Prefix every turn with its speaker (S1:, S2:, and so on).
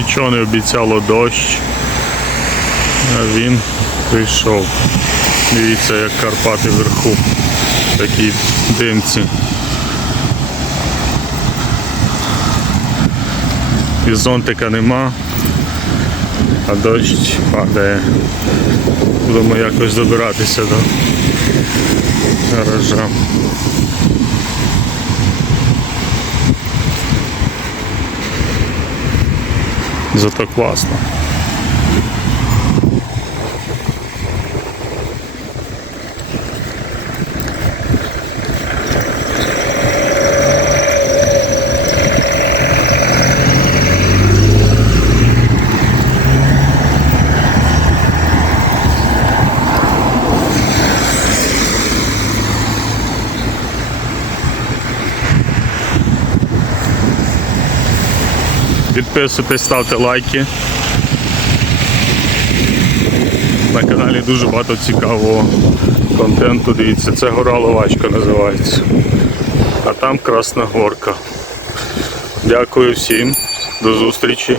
S1: Нічого не обіцяло дощ. А він прийшов. Дивіться, як Карпати вверху. Такі димці. І зонтика нема, а дощ падає. Будемо якось добиратися до гаража. Зато класно. Підписуйтесь, ставте лайки. На каналі дуже багато цікавого контенту. Дивіться, це гора Ловачка називається. А там Красна Горка. Дякую всім. До зустрічі.